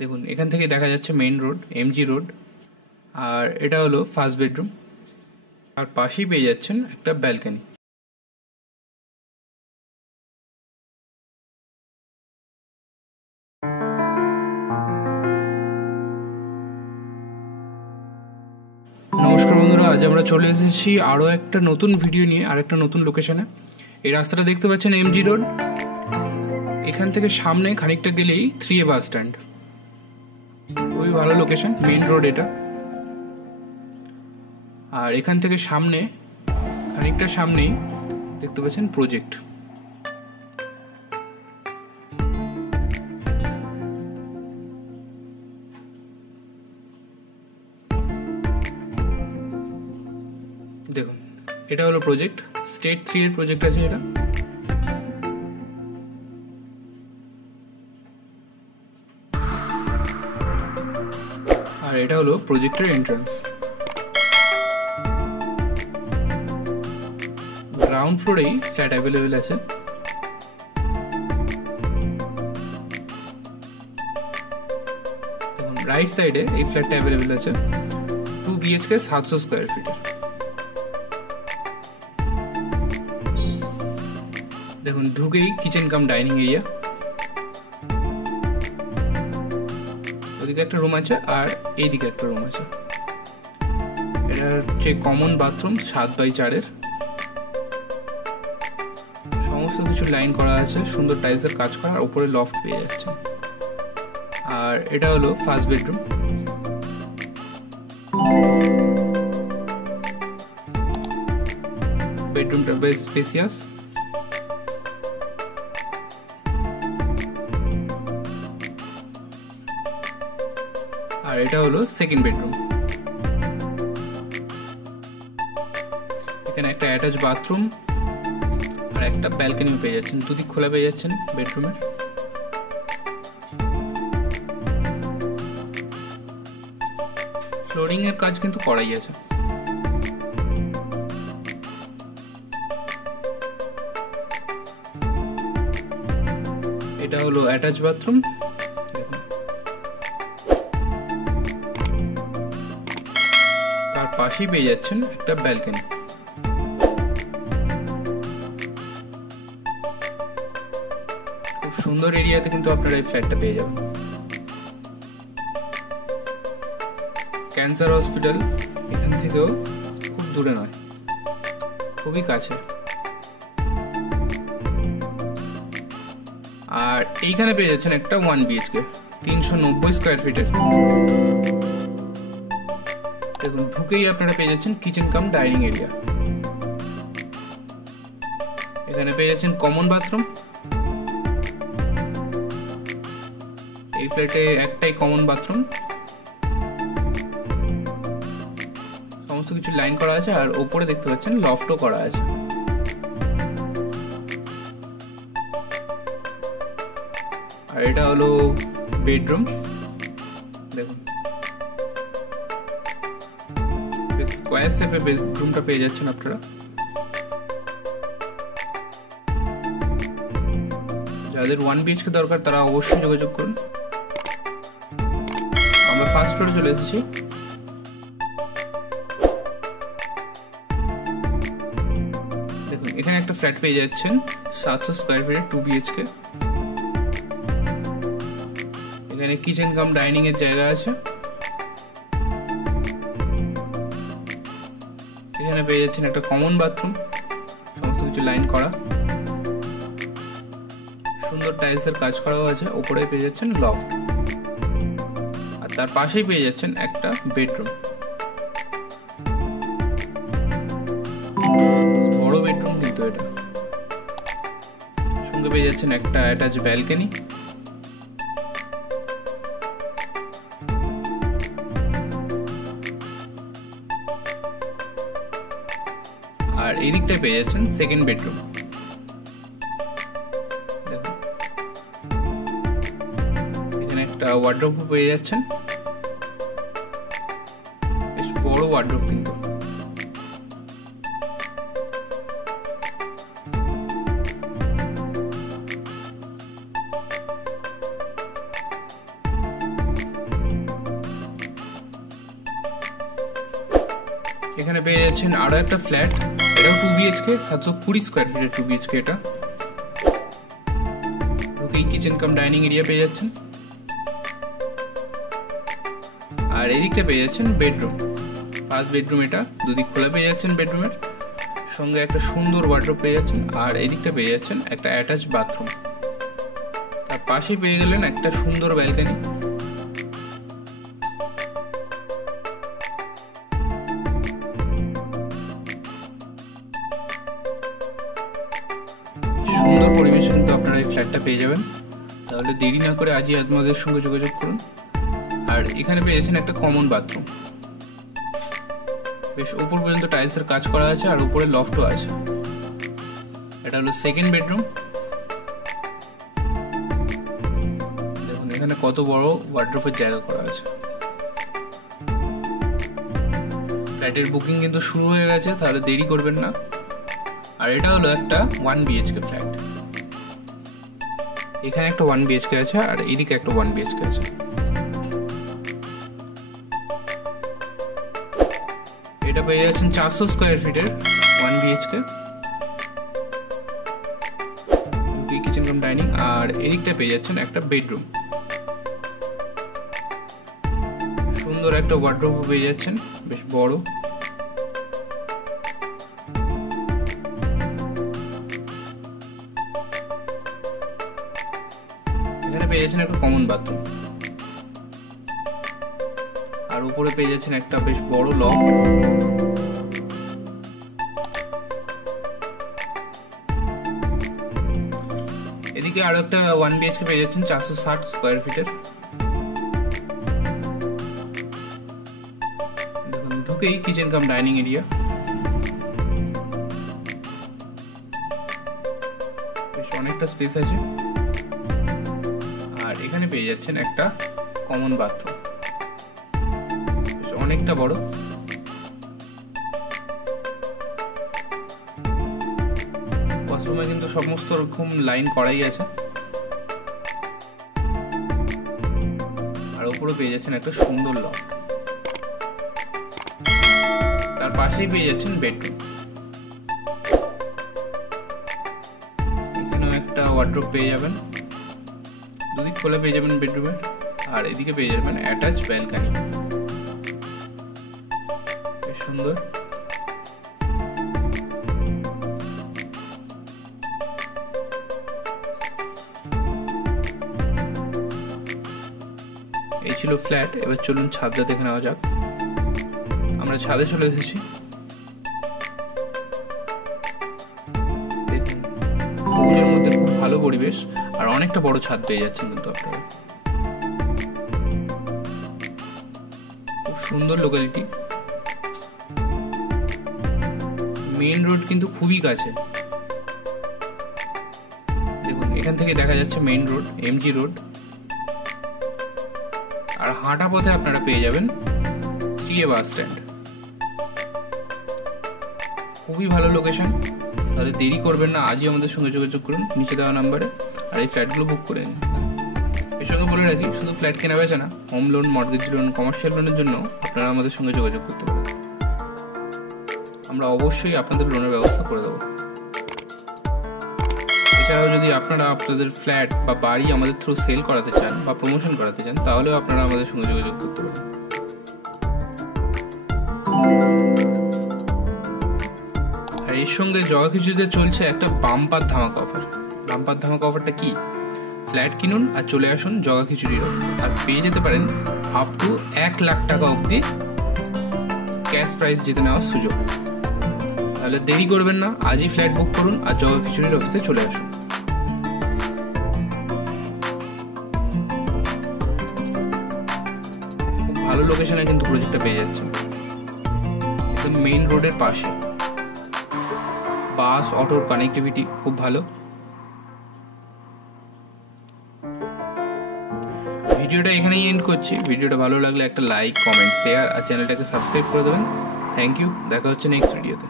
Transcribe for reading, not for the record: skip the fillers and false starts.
দেখুন এখান থেকে দেখা যাচ্ছে মেইন রোড, এমজি রোড। আর এটা হলো ফার্স্ট বেডরুম। আর পাশেই পেয়ে যাচ্ছেন একটা ব্যালকনি। নমস্কার বন্ধুরা, আজ আমরা চলে এসেছি আরও একটা নতুন ভিডিও নিয়ে, আর একটা নতুন লোকেশনে। এই রাস্তাটা দেখতে পাচ্ছেন এমজি রোড। এখান থেকে সামনে খানিকটা গেলেই 3A বাস স্ট্যান্ড। খুবই ভালো লোকেশন, মেইন রোড এটা। আর এখান থেকে সামনে খানিকটা সামনেই দেখতে পাচ্ছেন প্রজেক্ট। দেখুন এটা হলো প্রজেক্ট, স্টেট 3 এর প্রজেক্ট আছে এটা। আর এটা হলো প্রজেক্টের এন্ট্রান্স। গ্রাউন্ড ফ্লোরেই ফ্ল্যাট অ্যাভেলেবেল আছে। দেখুন রাইট সাইডে এই ফ্ল্যাটটা অ্যাভেলেবেল আছে, 2 BHK 700 স্কোয়ার ফিটের। দেখুন ঢুকেই কিচেন কাম ডাইনিং এরিয়া। ওদিকে একটা রুম আছে আর এইদিকে একটা রুম আছে। এটা হচ্ছে কমন বাথরুম 7x4 এর। সমস্ত কিছু লাইন করা আছে, সুন্দর টাইলসের কাজ করা, আর উপরে লফট পেয়ে যাচ্ছে। আর এটা হলো ফার্স্ট বেডরুম। বেডরুমটা বেশ স্পেসিয়াস। আর এটা হলো সেকেন্ড বেডরুম। এখানে একটা অ্যাটাচ বাথরুম আর একটা ব্যালকনিও পেয়ে যাচ্ছেন, দুদিক খোলা পেয়ে যাচ্ছেন বেডরুমের। ফ্লোরিং এর কাজ কিন্তু করাই আছে। এটা হলো অ্যাটাচ বাথরুম। তার পাশেই পেয়ে যাচ্ছেন একটা ব্যালকনি। খুব সুন্দর এরিয়াতে কিন্তু আপনারা এই ফ্ল্যাটটা পেয়ে যাবেন। ক্যান্সার হসপিটাল এখান থেকেও খুব দূরে নয়, খুবই কাছে। আর এইখানে পেয়ে যাচ্ছেন একটা 1 BHK 390 স্কোয়ার ফিটের। দেখুন ঢুকেই আপনারা পেয়ে যাচ্ছেন কিচেন কাম ডাইনিং এরিয়া। এখানে পেয়ে যাচ্ছেন কমন বাথরুম। এই ফ্ল্যাটে একটাই কমন বাথরুম, সমস্ত কিছু লাইন করা আছে। আর ওপরে দেখতে পাচ্ছেন লফটও করা আছে। আর এটা হলো বেডরুম। দেখুন স্কোয়ার শেপে বেডরুমটা পেয়ে যাচ্ছেন আপনারা। যাদের 1 BHK দরকার তারা অবশ্যই যোগাযোগ করুন। আমরা ফার্স্ট ফ্লোরে চলে এসেছি। দেখুন এখানে একটা ফ্ল্যাট পেয়ে যাচ্ছেন 700 স্কোয়ার ফিটের 2 BHK। এখানে কিচেন কাম ডাইনিং এর জায়গা আছে। এখানে পেয়ে যাচ্ছেন একটা কমন বাথরুম, সমস্ত কিছু লাইন করা, সুন্দর টাইলসের কাজ করাও আছে। ওপরে পেয়ে যাচ্ছেন লফট। আর তার পাশেই পেয়ে যাচ্ছেন একটা বেডরুম, বড় বেডরুম কিন্তু এটা। সঙ্গে পেয়ে যাচ্ছেন একটা অ্যাটাচ ব্যালকনি। আর এই দিকটায় পেয়ে যাচ্ছেন সেকেন্ড বেডরুম। এখানে একটা ওয়ার্ড্রোব পেয়ে যাচ্ছেন, বেশ বড় ওয়ার্ড্রোব কিন্তু। এখানে পেয়ে যাচ্ছেন আরো একটা ফ্ল্যাট, এটাও 2 BHK, 720 স্কোয়ার ফিটের 2 BHK। এটা ঢুকেই কিচেন কাম ডাইনিং এরিয়া পেয়ে যাচ্ছেন, আর এদিকটা পেয়ে যাচ্ছেন বেডরুম, ফার্স্ট বেডরুম। এটা দুদিক খোলা পেয়ে যাচ্ছেন বেডরুমের সঙ্গে, একটা সুন্দর ওয়ার্ডরোব পেয়ে যাচ্ছেন, আর এদিকটা পেয়ে যাচ্ছেন একটা অ্যাটাচ বাথরুম। তার পাশে পেয়ে গেলেন একটা সুন্দর ব্যালকনি। সুন্দর পরিবেশে কিন্তু আপনারা এই ফ্ল্যাটটা পেয়ে যাবেন। তাহলে দেরি না করে আজই আপনাদের সঙ্গে যোগাযোগ করুন। আর এখানে পেয়ে যাচ্ছেন একটা কমন বাথরুম, বেশ উপর পর্যন্ত টাইলসের কাজ করা আছে, আর উপরে লফটও আছে। এটা হলো সেকেন্ড বেডরুম। দেখুন এখানে কত বড় ওয়ার্ডরোবের জায়গা করা আছে। ফ্ল্যাটের বুকিং কিন্তু শুরু হয়ে গেছে, তাহলে দেরি করবেন না। আর এটা হলো একটা 1 BHK ফ্ল্যাট। এখানে একটা 1 BHK আছে, আর এদিকে একটা 1 BHK আছে। এটা পেয়ে যাচ্ছেন 400 স্কোয়ার ফিটের 1 BHK, কিচেন কাম ডাইনিং। আর এদিকটা পেয়ে যাচ্ছেন একটা বেডরুম, সুন্দর একটা ওয়ার্ডরোব পেয়ে যাচ্ছেন, বেশ বড়। এখানে পেয়ে যাচ্ছেন একটা কমন বাথরুম, আর উপরে পেয়ে যাচ্ছেন একটা বেশ বড় লফট। এদিকে আরো একটা 1 BHK পেয়ে যাচ্ছেন 460 স্কোয়ার ফিটের। দেখুন ঢুকেই কিচেন কাম ডাইনিং এরিয়া, বেশ অনেকটা স্পেস আছে। আর এখানে পেয়ে যাচ্ছেন একটা কমন বাথরুম, বেশ অনেকটা বড়। ওয়াশরুমে কিন্তু সমস্ত রকম লাইন করাই আছে। আর উপরে পেয়ে যাচ্ছেন একটা সুন্দর লফট, তার পাশেই পেয়ে যাচ্ছেন বেডরুম। এখানেও একটা ওয়ার্ডরোব পেয়ে যাবেন, দুদিক খোলা পেয়ে যাবেন বেডরুমের, আর এদিকে পেয়ে যাবেন অ্যাটাচ ব্যালকনি, বেশ সুন্দর। এই ছিল ফ্ল্যাট। এবার চলুন ছাদটা দেখে নেওয়া যাক। আমরা ছাদে চলে এসেছি। দেখুন সবুজের মধ্যে খুব ভালো পরিবেশ, আর অনেকটা বড় ছাদ পেয়ে যাচ্ছেন কিন্তু আপনারা। খুব সুন্দর লোকালিটি, মেইন রোড কিন্তু খুবই কাছে। দেখুন এখান থেকে দেখা যাচ্ছে মেইন রোড, MG রোড। আর হাঁটা পথে আপনারা পেয়ে যাবেন 3A বাস স্ট্যান্ড। খুবই ভালো লোকেশন, তাহলে দেরি করবেন না, আজই আমাদের সঙ্গে যোগাযোগ করুন নিচে দেওয়া নাম্বারে, আর এই ফ্ল্যাটগুলো বুক করে নিন। এর সঙ্গে বলে রাখি, শুধু ফ্ল্যাট কেনা বেচা না, home loan, mortgage loan, commercial লোনের জন্য আপনারা আমাদের সঙ্গে যোগাযোগ করতে পারেন। আমরা অবশ্যই আপনাদের লোনের ব্যবস্থা করে দেবো। এছাড়াও যদি আপনারা আপনাদের ফ্ল্যাট বা বাড়ি আমাদের থ্রু সেল করাতে চান বা প্রমোশন করাতে চান, তাহলেও আপনারা আমাদের সঙ্গে যোগাযোগ করতে পারেন। আর এর সঙ্গে জগা খিচুড়িতে চলছে একটা বাম্পার ধামাকা অফার। বাম্পার ধামাকা অফারটা কি? ফ্ল্যাট কিনুন আর চলে আসুন জগা খিচুড়ির, আর পেয়ে যেতে পারেন আপ টু 1 লাখ টাকা অবধি ক্যাশ প্রাইস জিতে নেওয়ার সুযোগ। তাহলে দেরি করবেন না, আজই ফ্ল্যাট বুক করুন আর জগা খিচুড়ির অফিসে চলে আসুন। খুব ভালো লোকেশনে কিন্তু প্রজেক্টটা পেয়ে যাচ্ছেন, একদম মেইন রোডের পাশে। বাস অটোর কানেক্টিভিটি খুব ভালো। ভিডিওটা এখানেই এন্ড করছি। ভিডিওটা ভালো লাগলে একটা লাইক, কমেন্ট, শেয়ার আর চ্যানেলটাকে সাবস্ক্রাইব করে দেবেন। থ্যাংক ইউ, দেখা হচ্ছে নেক্সট ভিডিওতে।